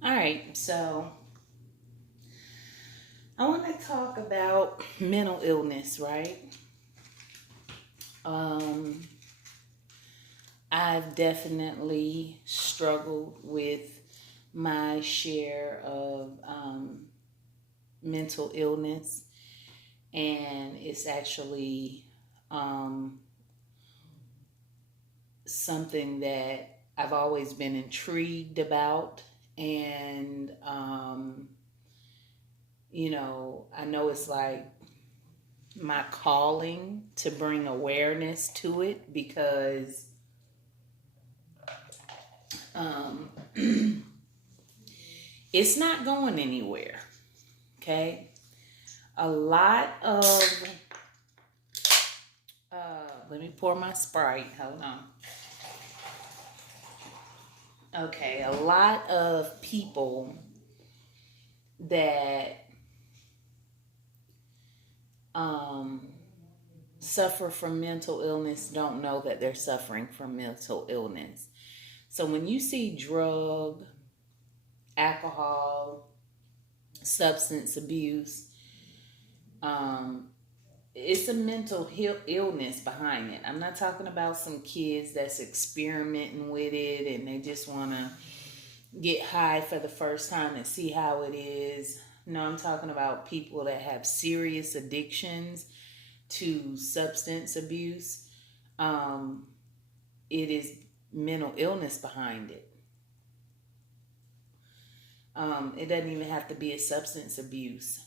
All right, so I want to talk about mental illness, right? Um, I've definitely struggled with my share of mental illness, and it's actually um, something that I've always been intrigued about. And, I know it's like my calling to bring awareness to it because um, it's not going anywhere. Okay. A lot of, let me pour my Sprite. Hold on. Okay. A lot of people that um, suffer from mental illness don't know that they're suffering from mental illness. So when you see drug, alcohol, substance abuse, um, it's a mental illness behind it. I'm not talking about some kids that's experimenting with it and they just want to get high for the first time and see how it is. No, I'm talking about people that have serious addictions to substance abuse. Um, it is mental illness behind it. It doesn't even have to be a substance abuse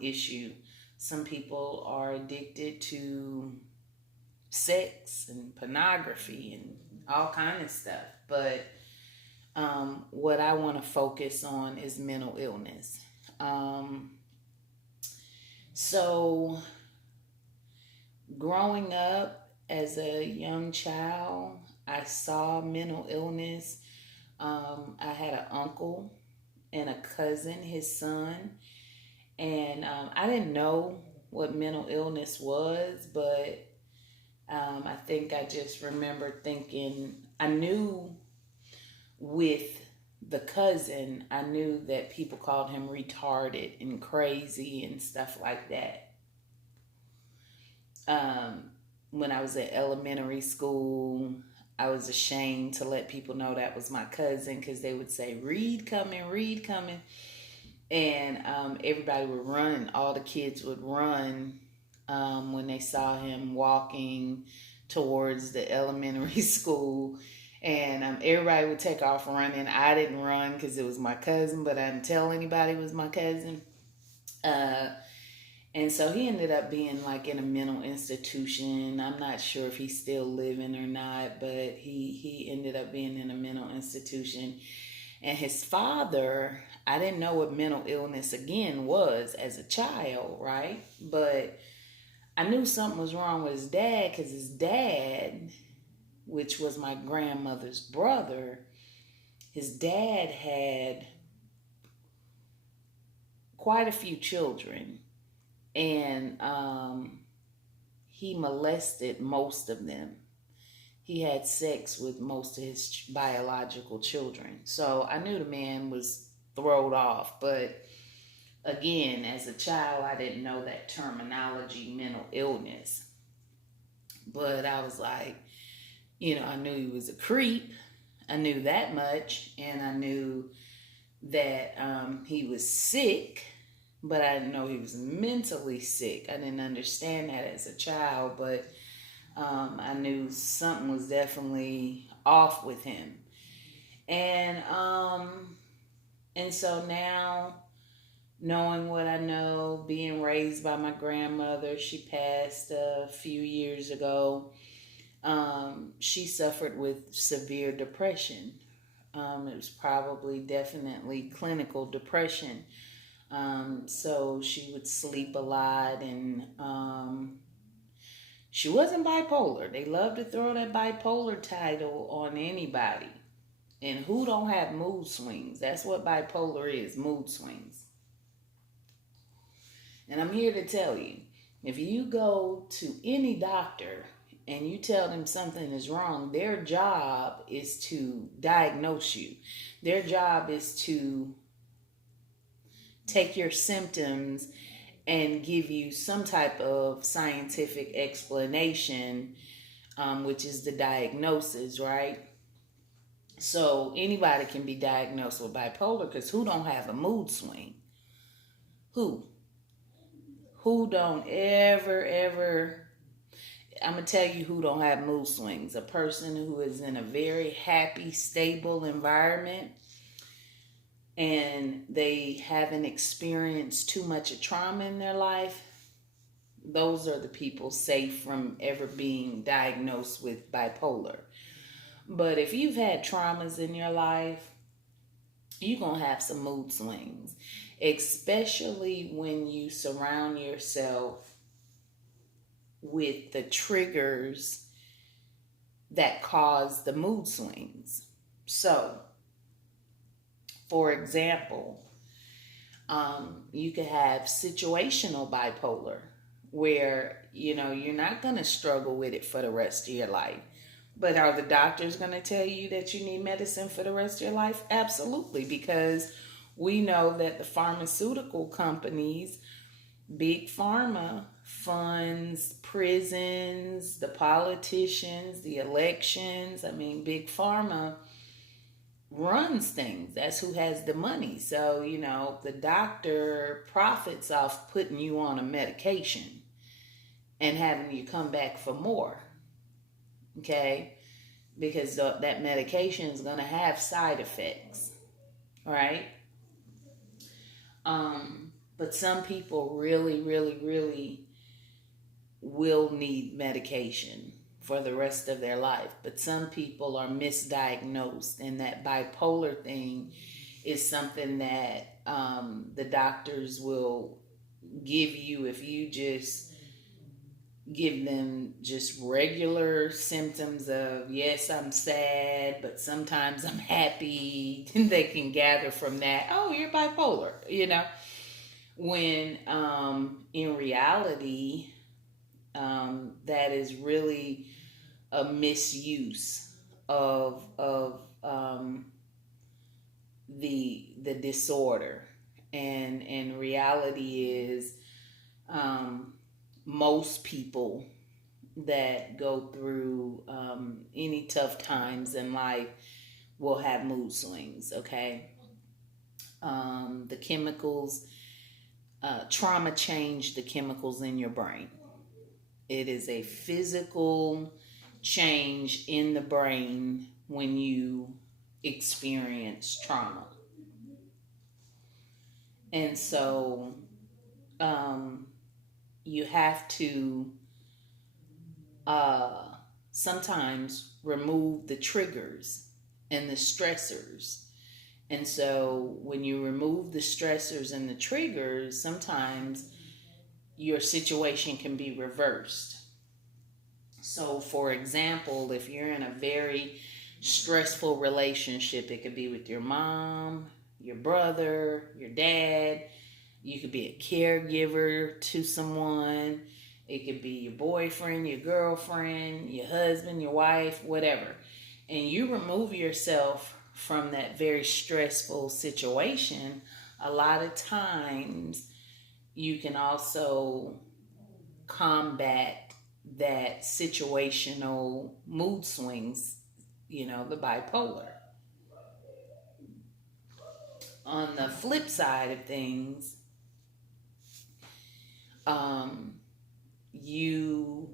issue. Some people are addicted to sex and pornography and all kind of stuff. But what I want to focus on is mental illness. Um, so, growing up as a young child, I saw mental illness. I had an uncle and a cousin, his son, and I didn't know what mental illness was, but I think I just remember thinking, I knew with the cousin, I knew that people called him retarded and crazy and stuff like that. Um, when I was at elementary school, I was ashamed to let people know that was my cousin because they would say, Reed coming, Reed coming. And everybody would run. All the kids would run when they saw him walking towards the elementary school. And everybody would take off running. I didn't run because it was my cousin, but I didn't tell anybody it was my cousin. Uh, and so he ended up being like in a mental institution. I'm not sure if he's still living or not, but he ended up being in a mental institution. And his father, I didn't know what mental illness again was as a child, right? But I knew something was wrong with his dad because his dad, which was my grandmother's brother, his dad had quite a few children. And he molested most of them. He had sex with most of his biological children. So I knew the man was throwed off. But again, as a child, I didn't know that terminology, mental illness. But I was like, I knew he was a creep. I knew that much. And I knew that he was sick, but I didn't know he was mentally sick. I didn't understand that as a child, but I knew something was definitely off with him. And and so now, knowing what I know, being raised by my grandmother, she passed a few years ago. She suffered with severe depression. It was probably definitely clinical depression. So she would sleep a lot, and she wasn't bipolar. They love to throw that bipolar title on anybody. And who don't have mood swings? That's what bipolar is, mood swings. And I'm here to tell you, if you go to any doctor and you tell them something is wrong, their job is to diagnose you. Their job is to take your symptoms and give you some type of scientific explanation, which is the diagnosis, right? So anybody can be diagnosed with bipolar, because who don't have a mood swing? Who? Who don't ever, I'm going to tell you who don't have mood swings. A person who is in a very happy, stable environment and they haven't experienced too much of trauma in their life. Those are the people safe from ever being diagnosed with bipolar. But if you've had traumas in your life, you're going to have some mood swings, especially when you surround yourself with the triggers that cause the mood swings. So, for example, you could have situational bipolar where, you're not going to struggle with it for the rest of your life. But are the doctors going to tell you that you need medicine for the rest of your life? Absolutely, because we know that the pharmaceutical companies, big pharma, funds prisons, the politicians, the elections. I mean, big pharma runs things. That's who has the money. So, the doctor profits off putting you on a medication and having you come back for more. Okay? Because that medication is going to have side effects. Right? But some people really, really, really will need medication for the rest of their life. But some people are misdiagnosed, and that bipolar thing is something that the doctors will give you if you just give them just regular symptoms of, yes, I'm sad, but sometimes I'm happy. They can gather from that, oh, you're bipolar, when in reality, that is really a misuse of the disorder. And reality is, most people that go through any tough times in life will have mood swings. Okay, the chemicals, trauma change the chemicals in your brain. It is a physical change in the brain when you experience trauma. And so you have to sometimes remove the triggers and the stressors. And so when you remove the stressors and the triggers, sometimes your situation can be reversed. So, for example, if you're in a very stressful relationship, it could be with your mom, your brother, your dad. You could be a caregiver to someone. It could be your boyfriend, your girlfriend, your husband, your wife, whatever. And you remove yourself from that very stressful situation. A lot of times you can also combat that situational mood swings, the bipolar. On the flip side of things, you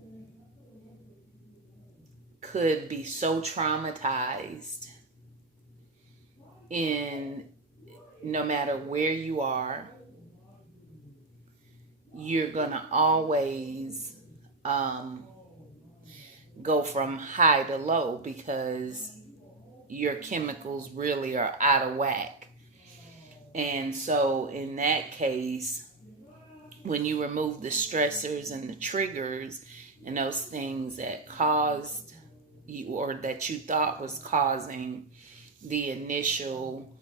could be so traumatized in no matter where you are, you're gonna always go from high to low because your chemicals really are out of whack. And so in that case, when you remove the stressors and the triggers and those things that caused you, or that you thought was causing the initial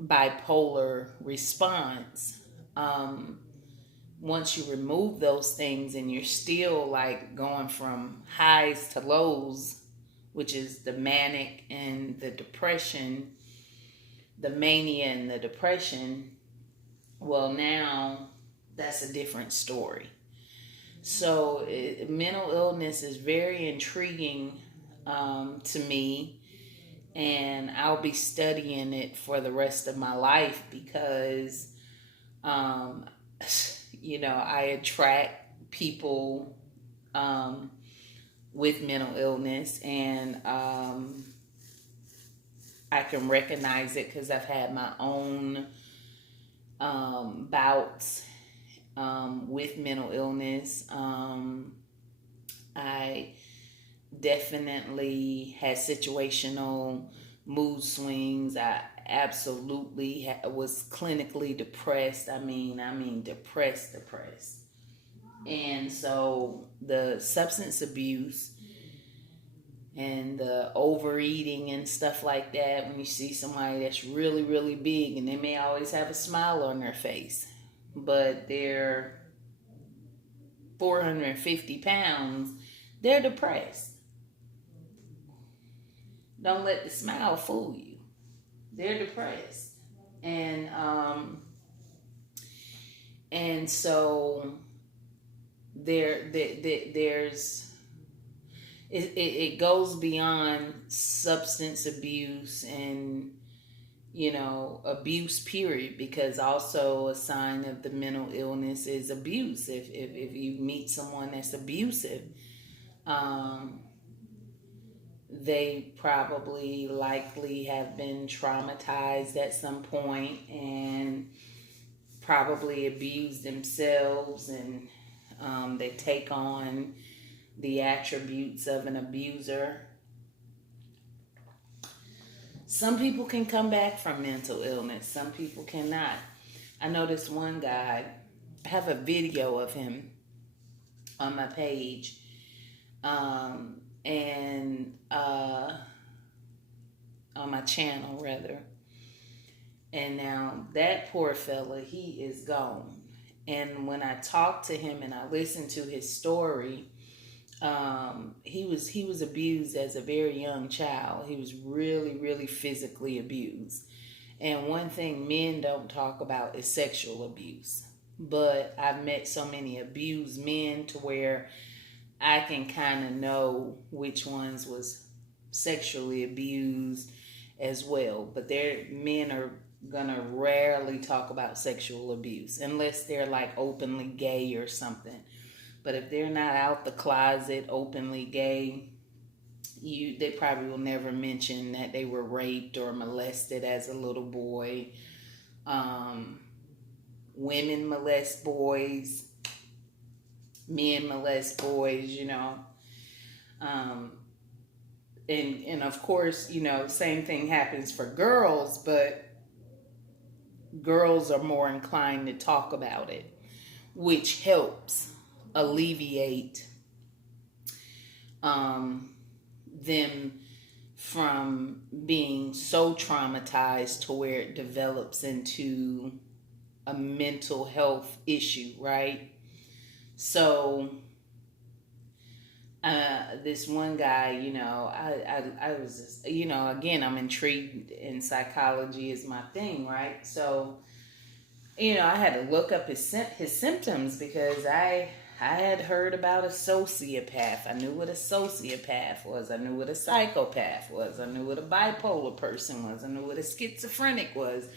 bipolar response, once you remove those things and you're still like going from highs to lows, which is the manic and the depression, the mania and the depression, well, now that's a different story. So mental illness is very intriguing to me, and I'll be studying it for the rest of my life because, um, I attract people with mental illness, and I can recognize it because I've had my own bouts with mental illness. I definitely had situational mood swings. I absolutely was clinically depressed. I mean depressed. And so the substance abuse and the overeating and stuff like that, when you see somebody that's really, really big and they may always have a smile on their face, but they're 450 pounds, they're depressed. Don't let the smile fool you. They're depressed. And so there's it goes beyond substance abuse and abuse period, because also a sign of the mental illness is abuse. If you meet someone that's abusive, they probably likely have been traumatized at some point and probably abused themselves, and they take on the attributes of an abuser. Some people can come back from mental illness. Some people cannot. I know this one guy, I have a video of him on my page, and on my channel rather. And now that poor fella, he is gone. And when I talked to him and I listened to his story, he was abused as a very young child. He was really, really physically abused. And one thing men don't talk about is sexual abuse. But I've met so many abused men to where I can kind of know which ones was sexually abused as well. But men are gonna rarely talk about sexual abuse unless they're like openly gay or something. But if they're not out the closet, openly gay, they probably will never mention that they were raped or molested as a little boy. Women molest boys, men molest boys, and of course, same thing happens for girls, but girls are more inclined to talk about it, which helps alleviate them from being so traumatized to where it develops into a mental health issue, right? So this one guy, I was just, again, I'm intrigued, and psychology is my thing, right? So, I had to look up his symptoms because I had heard about a sociopath. I knew what a sociopath was. I knew what a psychopath was. I knew what a bipolar person was. I knew what a schizophrenic was.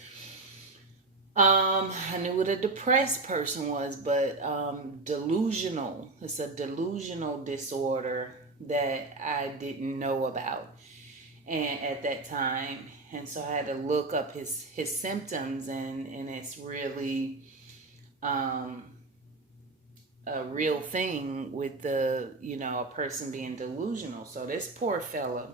I knew what a depressed person was, but delusional. It's a delusional disorder that I didn't know about at that time. And so I had to look up his symptoms, and it's really a real thing with a person being delusional. So this poor fella,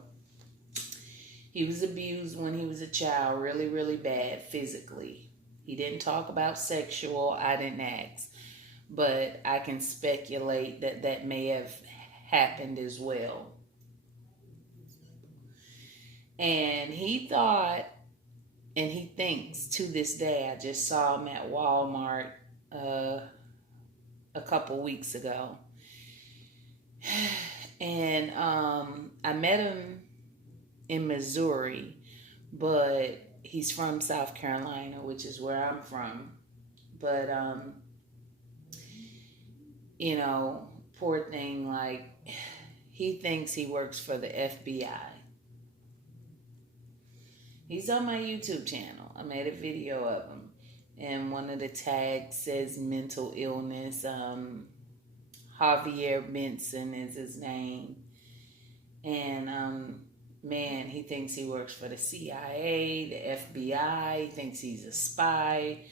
he was abused when he was a child, really, really bad physically. He didn't talk about sexual. I didn't ask. But I can speculate that may have happened as well. And he thought, and he thinks to this day, I just saw him at Walmart a couple weeks ago. And I met him in Missouri, but he's from South Carolina, which is where I'm from. But you know, poor thing, like he thinks he works for the FBI. He's on my YouTube channel. I made a video of him. And one of the tags says mental illness. Javier Benson is his name. And man, he thinks he works for the CIA, the FBI. He thinks he's a spy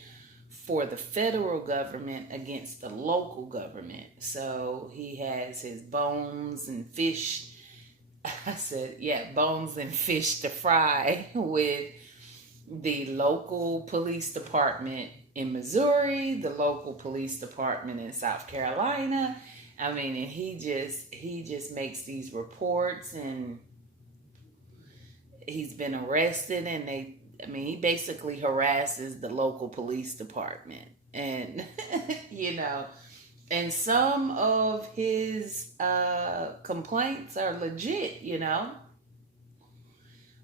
for the federal government against the local government. So he has his bones and fish. I said, yeah, bones and fish to fry with the local police department in Missouri, the local police department in South Carolina. I mean, and he just makes these reports, and he's been arrested, and he basically harasses the local police department. And you know, and some of his complaints are legit, you know,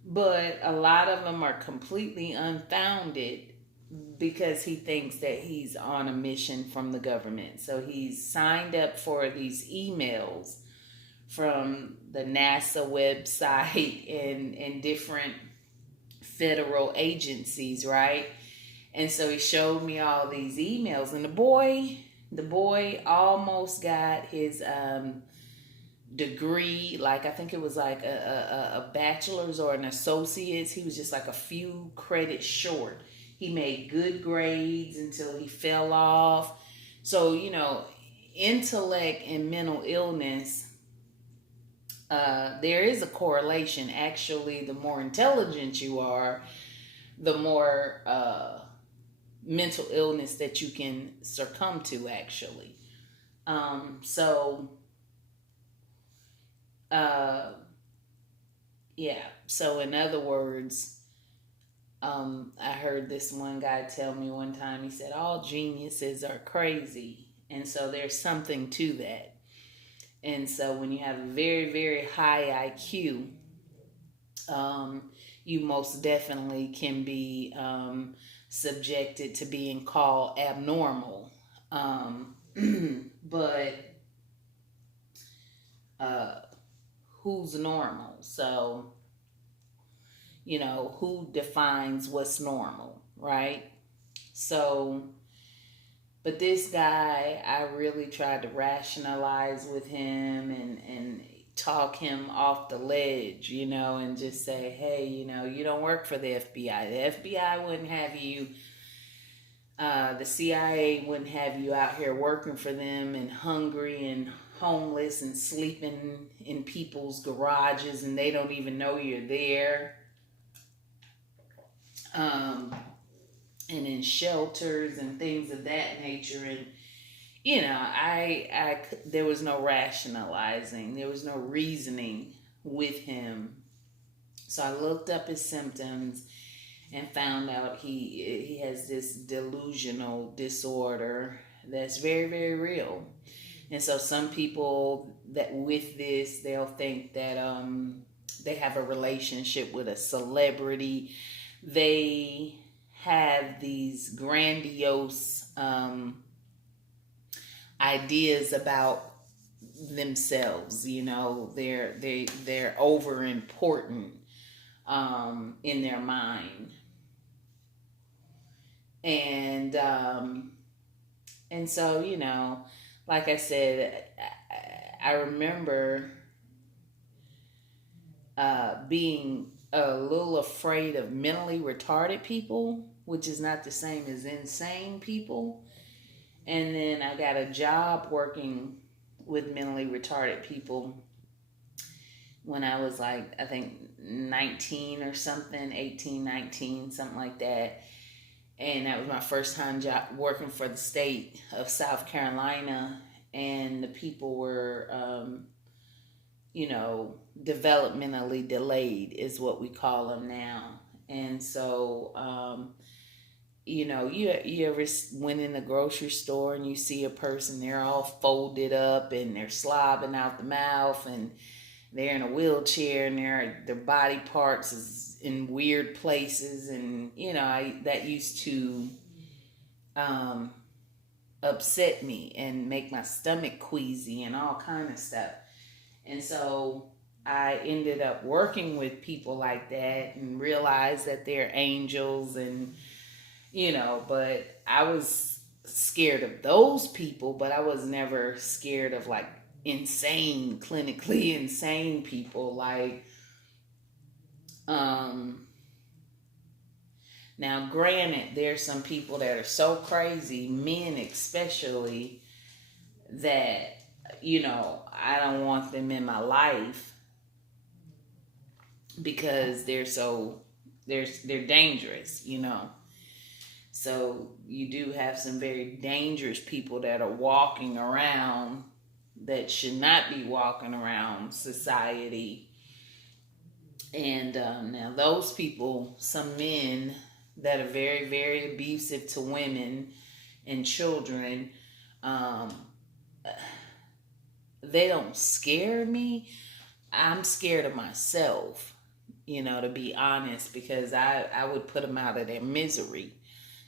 but a lot of them are completely unfounded because he thinks that he's on a mission from the government. So he's signed up for these emails from the NASA website and different federal agencies, right? And so he showed me all these emails, and the boy almost got his degree. Like, I think it was like a bachelor's or an associate's. He was just like a few credits short. He made good grades until he fell off. So, you know, intellect and mental illness, there is a correlation. Actually, the more intelligent you are, the more mental illness that you can succumb to, actually. Yeah. So in other words, I heard this one guy tell me one time, he said, all geniuses are crazy. And so there's something to that. And so when you have a very, very high IQ, you most definitely can be subjected to being called abnormal. But who's normal? So, you know, who defines what's normal, right? So, but this guy, I really tried to rationalize with him and talk him off the ledge, you know, and just say, hey, you know, you don't work for the FBI. The FBI wouldn't have you, the CIA wouldn't have you out here working for them and hungry and homeless and sleeping in people's garages and they don't even know you're there. And in shelters and things of that nature. And, you know, I there was no rationalizing. There was no reasoning with him. So I looked up his symptoms and found out he has this delusional disorder that's very, very real. And so some people that with this, they'll think that they have a relationship with a celebrity. They have these grandiose ideas about themselves. You know, they're over important in their mind, and so, you know, like I said, I remember being a little afraid of mentally retarded people, which is not the same as insane people. And then I got a job working with mentally retarded people when I was like, I think 19 or something, 18, 19, something like that. And that was my first time working for the state of South Carolina. And the people were, you know, developmentally delayed is what we call them now. And so, you know, you ever went in the grocery store and you see a person, they're all folded up and they're slobbing out the mouth and they're in a wheelchair and their body parts is in weird places, and that used to um, upset me and make my stomach queasy and all kind of stuff. And so I ended up working with people like that and realized that they're angels, and but I was scared of those people, but I was never scared of like clinically insane people. Like, now granted, there's some people that are so crazy, men especially, that I don't want them in my life because they're dangerous. So you do have some very dangerous people that are walking around that should not be walking around society. And now those people, some men that are very, very abusive to women and children, they don't scare me. I'm scared of myself, to be honest, because I would put them out of their misery.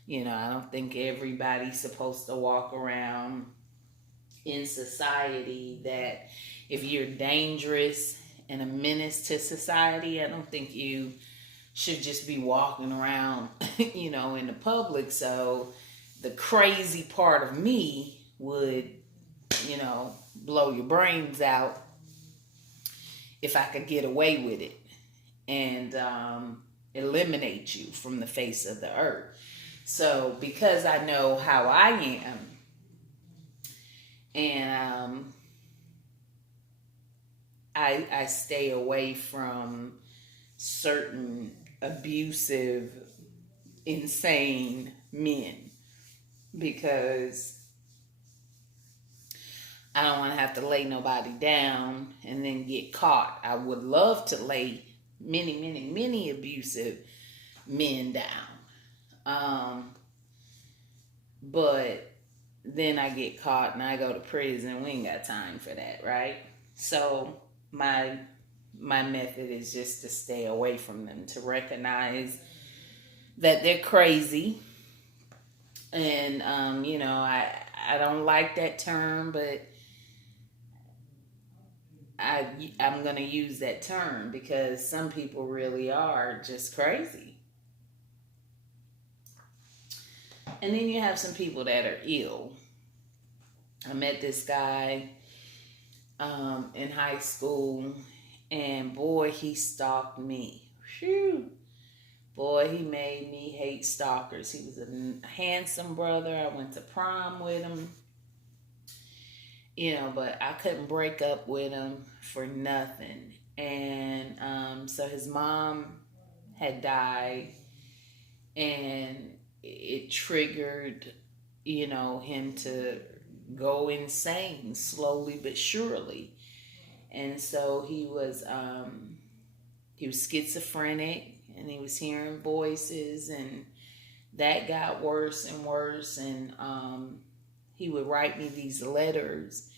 I don't think everybody's supposed to walk around in society that if you're dangerous and a menace to society, I don't think you should just be walking around, in the public. So the crazy part of me would, blow your brains out if I could get away with it and eliminate you from the face of the earth. So because I know how I am, and I stay away from certain abusive, insane men, because I don't want to have to lay nobody down and then get caught. I would love to lay many, many, many abusive men down. But then I get caught and I go to prison. We ain't got time for that, right? So my method is just to stay away from them, to recognize that they're crazy. And, I don't like that term, but I'm going to use that term because some people really are just crazy. And then you have some people that are ill. I met this guy in high school, and boy, he stalked me. Whew. Boy, he made me hate stalkers. He was a handsome brother. I went to prom with him. But I couldn't break up with him for nothing. And so his mom had died, and it triggered, him to go insane slowly but surely. And so he was schizophrenic, and he was hearing voices, and that got worse and worse. And he would write me these letters,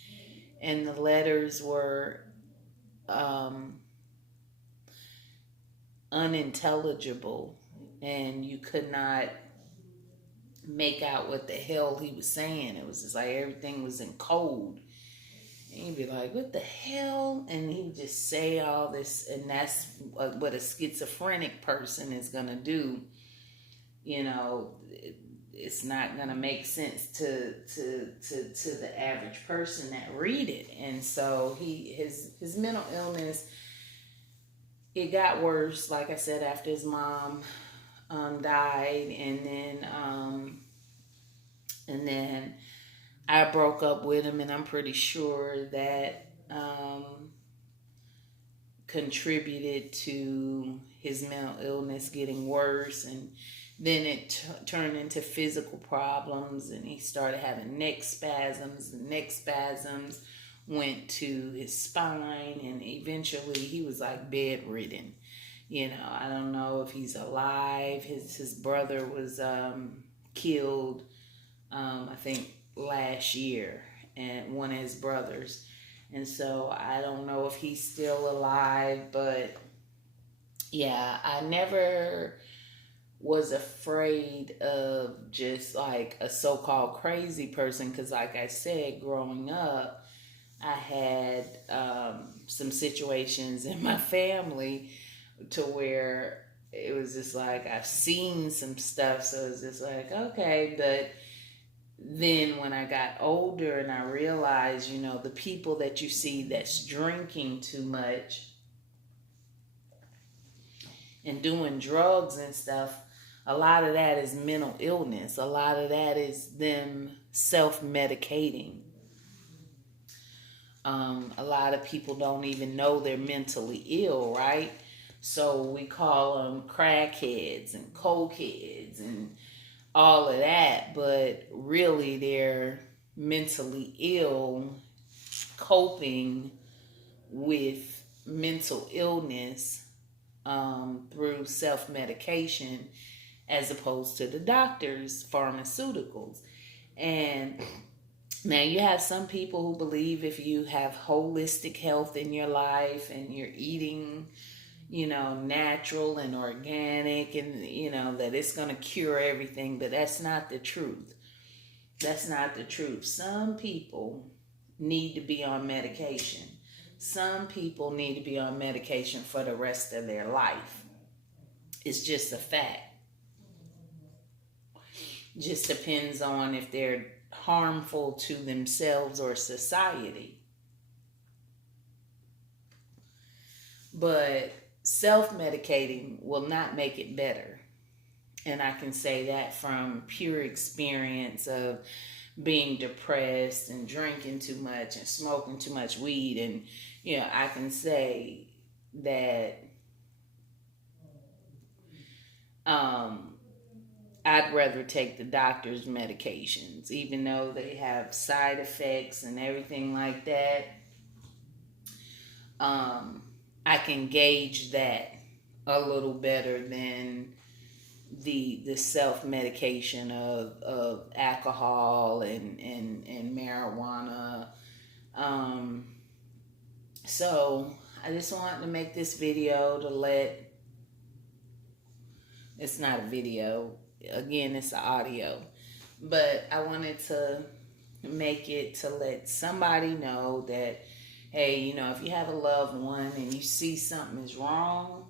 and the letters were unintelligible, and you could not make out what the hell he was saying. It was just like everything was in code. And you'd be like, what the hell? And he would just say all this, and that's what a schizophrenic person is going to do. It's not going to make sense to the average person that read it. And so his mental illness, it got worse, like I said, after his mom died, and then I broke up with him, and I'm pretty sure that contributed to his mental illness getting worse. And then it turned into physical problems, and he started having neck spasms. The neck spasms went to his spine, and eventually he was like bedridden. I don't know if he's alive. His brother was killed, I think last year, and one of his brothers. And so I don't know if he's still alive, but Yeah, I never was afraid of just like a so-called crazy person because, like I said, growing up, I had some situations in my family to where it was just like I've seen some stuff, so it's just like okay. But then when I got older and I realized, the people that you see that's drinking too much and doing drugs and stuff, a lot of that is mental illness. A lot of that is them self medicating. A lot of people don't even know they're mentally ill, right? So we call them crackheads and cokeheads and all of that, but really they're mentally ill, coping with mental illness through self medication as opposed to the doctor's pharmaceuticals. And now you have some people who believe if you have holistic health in your life and you're eating, natural and organic and, that it's going to cure everything, but that's not the truth. That's not the truth. Some people need to be on medication. Some people need to be on medication for the rest of their life. It's just a fact. Just depends on if they're harmful to themselves or society. But self-medicating will not make it better. And I can say that from pure experience of being depressed and drinking too much and smoking too much weed. And, I can say that I'd rather take the doctor's medications, even though they have side effects and everything like that. I can gauge that a little better than the self medication of alcohol and marijuana. So I just wanted to make this video to let, it's not a video, again, it's an audio, but I wanted to make it to let somebody know that, hey, if you have a loved one and you see something is wrong,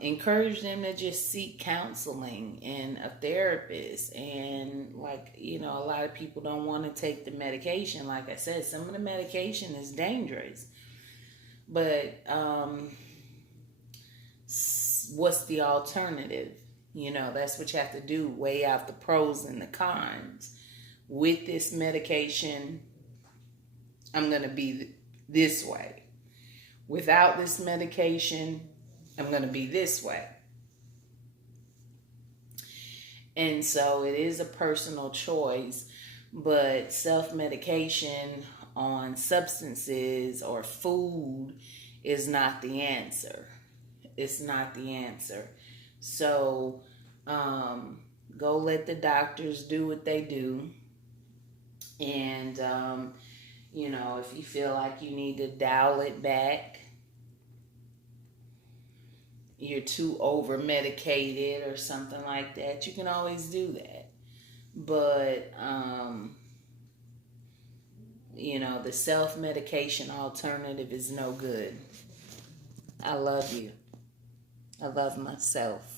encourage them to just seek counseling and a therapist. And a lot of people don't want to take the medication. Like I said, some of the medication is dangerous. But what's the alternative? That's what you have to do, weigh out the pros and the cons. With this medication, I'm going to be this way. Without this medication, I'm going to be this way. And so it is a personal choice, but self-medication on substances or food is not the answer. It's not the answer. So go let the doctors do what they do. And, if you feel like you need to dial it back, you're too over medicated or something like that, you can always do that. But, the self-medication alternative is no good. I love you. I love myself.